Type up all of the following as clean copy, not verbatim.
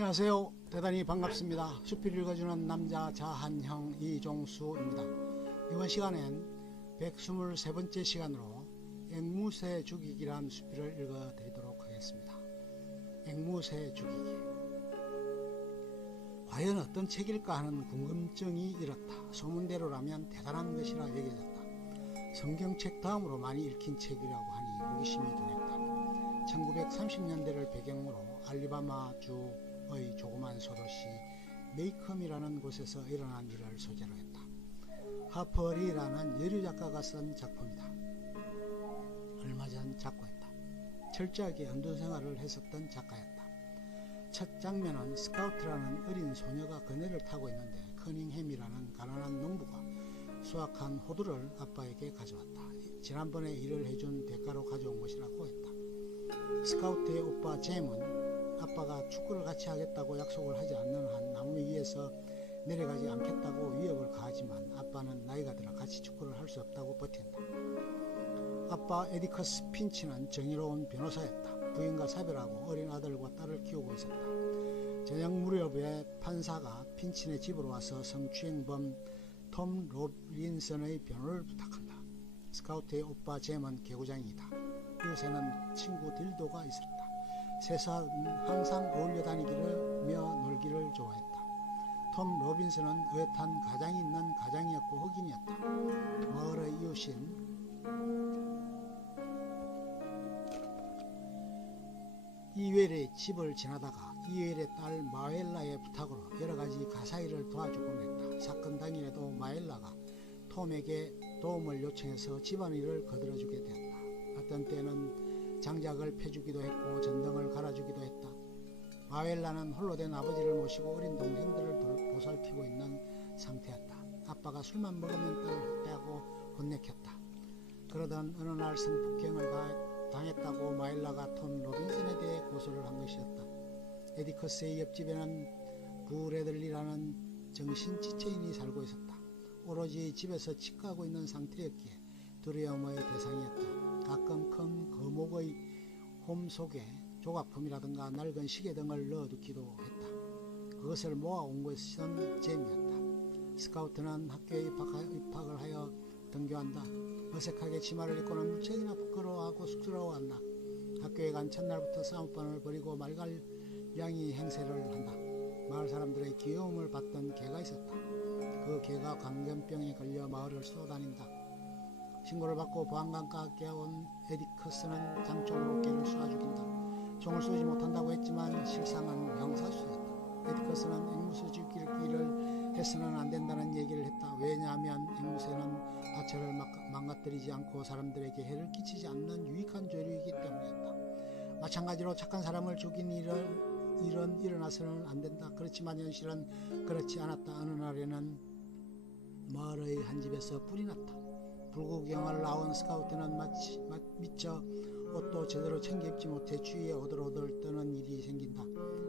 안녕하세요. 대단히 반갑습니다. 숲을 읽어주는 남자 자한형 이종수입니다. 이번 시간엔 123번째 시간으로 앵무새 죽이기란 숲을 읽어드리도록 하겠습니다. 앵무새 죽이기. 과연 어떤 책일까 하는 궁금증이 일었다. 소문대로라면 대단한 것이라 여겨졌다. 성경책 다음으로 많이 읽힌 책이라고 하니 호기심이 둔했다. 1930년대를 배경으로 알라바마주의 조그만 소도시 메이컴이라는 곳에서 일어난 일을 소재로 했다. 하퍼리라는 여류작가가 쓴 작품이다. 얼마 전 작고했다. 철저하게 연두 생활을 했었던 작가였다. 첫 장면은 스카우트라는 어린 소녀가 그네를 타고 있는데 커닝햄이라는 가난한 농부가 수확한 호두를 아빠에게 가져왔다. 지난번에 일을 해준 대가로 가져온 것이라고 했다. 스카우트의 오빠 잼은 아빠가 축구를 같이 하겠다고 약속을 하지 않는 한 나무 위에서 내려가지 않겠다고 위협을 가하지만 아빠는 나이가 들어 같이 축구를 할 수 없다고 버틴다. 아빠 에디커스 핀치는 정의로운 변호사였다. 부인과 사별하고 어린 아들과 딸을 키우고 있었다. 저녁 무렵에 판사가 핀치네 집으로 와서 성추행범 톰 로빈슨의 변호를 부탁한다. 스카우트의 오빠 잼은 개구장이다. 이웃에는 친구 딜도가 있었다. 셋은 항상 어울려 다니기며 놀기를 좋아했다. 톰 로빈슨은 어엿한 가장이 있는 가장이었고 흑인이었다. 마을의 이웃인 이웰의 집을 지나다가 이웰의 딸 마엘라의 부탁으로 여러가지 가사일을 도와주곤 했다. 사건 당일에도 마엘라가 톰에게 도움을 요청해서 집안일을 거들어주게 되었다. 어떤 때는 장작을 패주기도 했고 전등을 갈아주기도 했다. 마엘라는 홀로 된 아버지를 모시고 어린 동생들을 보살피고 있는 상태였다. 아빠가 술만 먹으면 딸을 학대하고 혼내켰다. 그러던 어느 날 성폭행을 당했다고 마엘라가 톰 로빈슨에 대해 고소를 한 것이었다. 에디커스의 옆집에는 브래들리라는 정신지체인이 살고 있었다. 오로지 집에서 치과하고 있는 상태였기에 두려움의 대상이었다. 가끔 큰 거목의 홈 속에 조각품이라든가 낡은 시계 등을 넣어두기도 했다. 그것을 모아온 것은 잼이었다. 스카우트는 학교에 입학을 하여 등교한다. 어색하게 치마를 입고는 무척이나 부끄러워하고 쑥스러워한다. 학교에 간 첫날부터 싸움판을 벌이고 말갈량이 행세를 한다. 마을 사람들의 귀여움을 받던 개가 있었다. 그 개가 광견병에 걸려 마을을 쏘다닌다. 신고를 받고 보안관과 온 에디커스는 장총으로 개를 쏴 죽인다. 총을 쏘지 못한다고 했지만 실상은 명사수였다. 에디커스는 앵무새 죽이기를 해서는 안 된다는 얘기를 했다. 왜냐하면 앵무새는 가철을 망가뜨리지 않고 사람들에게 해를 끼치지 않는 유익한 조류이기 때문이었다. 마찬가지로 착한 사람을 죽인 일은 일어나서는 안 된다. 그렇지만 현실은 그렇지 않았다. 어느 날에는 마을의 한 집에서 불이 났다. 불구경을 나온 스카우트는 미처 옷도 제대로 챙겨 입지 못해 주위에 오들오들 떠는 일이 생긴다.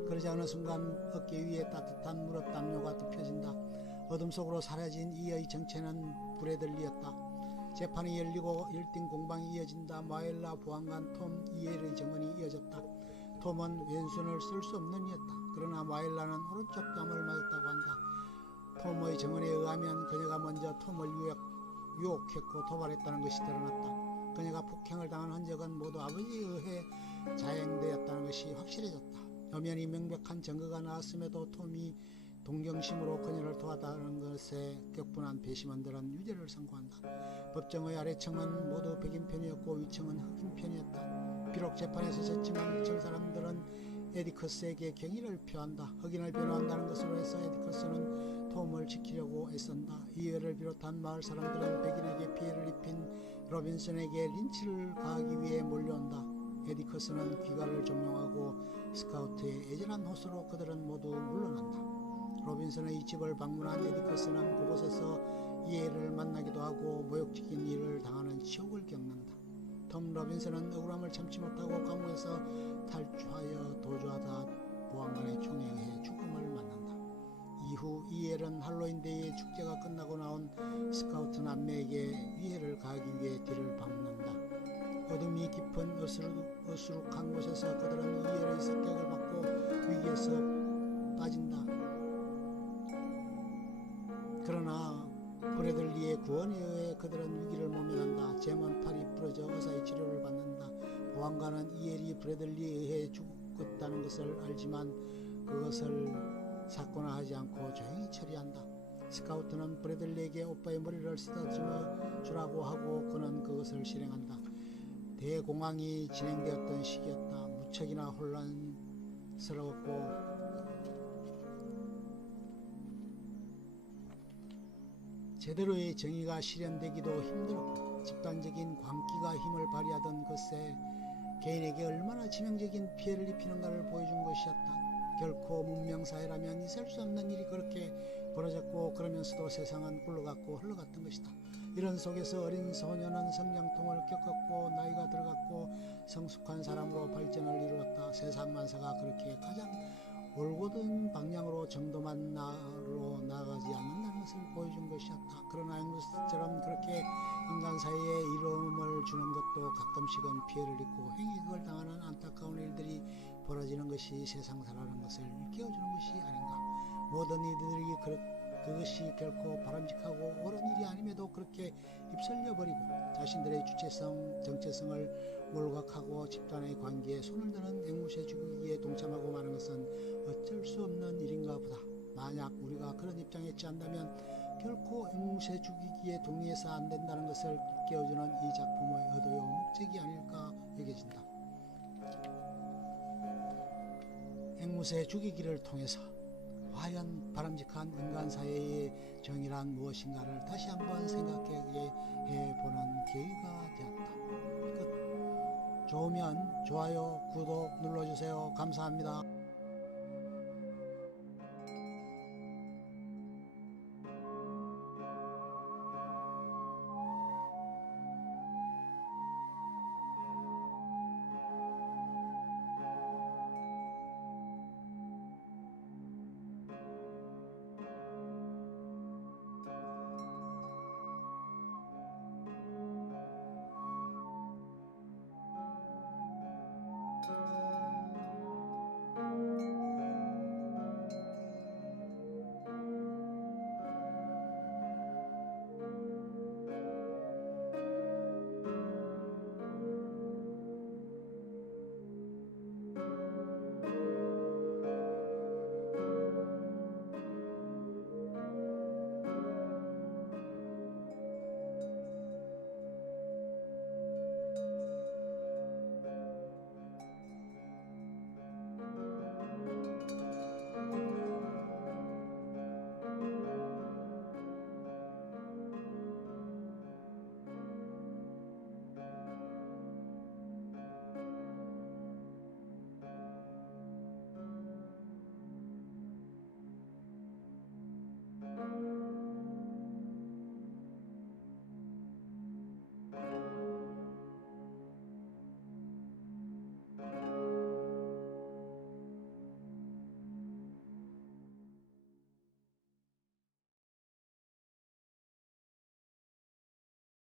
그러자 어느 순간 어깨 위에 따뜻한 무릎 담요가 덮여진다. 어둠 속으로 사라진 이의 정체는 브래들리였다. 재판이 열리고 열띤 공방이 이어진다. 마엘라 보안관 톰 이엘의 증언이 이어졌다. 톰은 왼손을 쓸 수 없는 이였다. 그러나 마엘라는 오른쪽 뺨을 맞았다고 한다. 톰의 증언에 의하면 그녀가 먼저 톰을 유혹했고 도발했다는 것이 드러났다. 그녀가 폭행을 당한 흔적은 모두 아버지에 의해 자행되었다는 것이 확실해졌다. 엄연히 명백한 증거가 나왔음에도 톰이 동경심으로 그녀를 도왔다는 것에 격분한 배심원들은 유죄를 선고한다. 법정의 아래층은 모두 백인 편이었고 위층은 흑인 편이었다. 비록 재판에서 졌지만 위층 사람들은 에디커스에게 경의를 표한다. 흑인을 변호한다는 것으로 해서 에디커스는 톰을 지키려고 애쓴다. 이외를 비롯한 마을 사람들은 백인에게 피해를 입힌 로빈슨에게 린치를 가하기 위해 몰려온다. 에디커스는 귀가를 종용하고 스카우트의 애절한 호소로 그들은 모두 물러난다. 로빈슨의 집을 방문한 에디커스는 그곳에서 이해를 만나기도 하고 모욕적인 일을 당하는 치욕을 겪는다. 톰 로빈슨은 억울함을 참지 못하고 감옥에서 탈주하여 도주하다 보안관의 총에 의해 죽음을 만난다. 이후 이엘은 할로윈데이의 축제가 끝나고 나온 스카우트 남매에게 위해를 가하기 위해 뒤를 밟는다. 어둠이 깊은 어수룩한 곳에서 그들은 이엘의 습격을 받고 위기에서 그러나 브래들리의 구원에 의해 그들은 위기를 모면한다. 잼은 팔이 부러져 의사의 치료를 받는다. 보안관은 이엘이 브래들리에 의해 죽었다는 것을 알지만 그것을 사건화하지 않고 조용히 처리한다. 스카우트는 브래들리에게 오빠의 머리를 쓰다듬어 주라고 하고 그는 그것을 실행한다. 대공황이 진행되었던 시기였다. 무척이나 혼란스러웠고 제대로의 정의가 실현되기도 힘들었고 집단적인 광기가 힘을 발휘하던 것에 개인에게 얼마나 치명적인 피해를 입히는가를 보여준 것이었다. 결코 문명사회라면 있을 수 없는 일이 그렇게 벌어졌고 그러면서도 세상은 굴러갔고 흘러갔던 것이다. 이런 속에서 어린 소녀는 성장통을 겪었고 나이가 들어갔고 성숙한 사람으로 발전을 이루었다. 세상 만사가 그렇게 가장 올곧은 방향으로 정도만로 나아가지 않는다는 것을 보여준 것이었다. 그러나 앵무스처럼 그렇게 인간 사이에 이름을 주는 것도 가끔씩은 피해를 입고 행위극을 당하는 안타까운 일들이 벌어지는 것이 세상사라는 것을 일깨워주는 것이 아닌가. 모든 이들이 그것이 결코 바람직하고 옳은 일이 아님에도 그렇게 휩쓸려버리고 자신들의 주체성, 정체성을 몰각하고 집단의 관계에 손을 드는 앵무새 죽이기에 동참하고 마는 것은 어쩔 수 없는 일인가 보다. 만약 우리가 그런 입장에 취한다면 결코 앵무새 죽이기에 동의해서 안 된다는 것을 일깨워주는 이 작품의 의도요 목적이 아닐까 여겨진다. 앵무새 죽이기를 통해서 과연 바람직한 인간사회의 정의란 무엇인가를 다시 한번 생각하게 해보는 계기가 되었다. 끝. 좋으면 좋아요, 구독 눌러주세요. 감사합니다.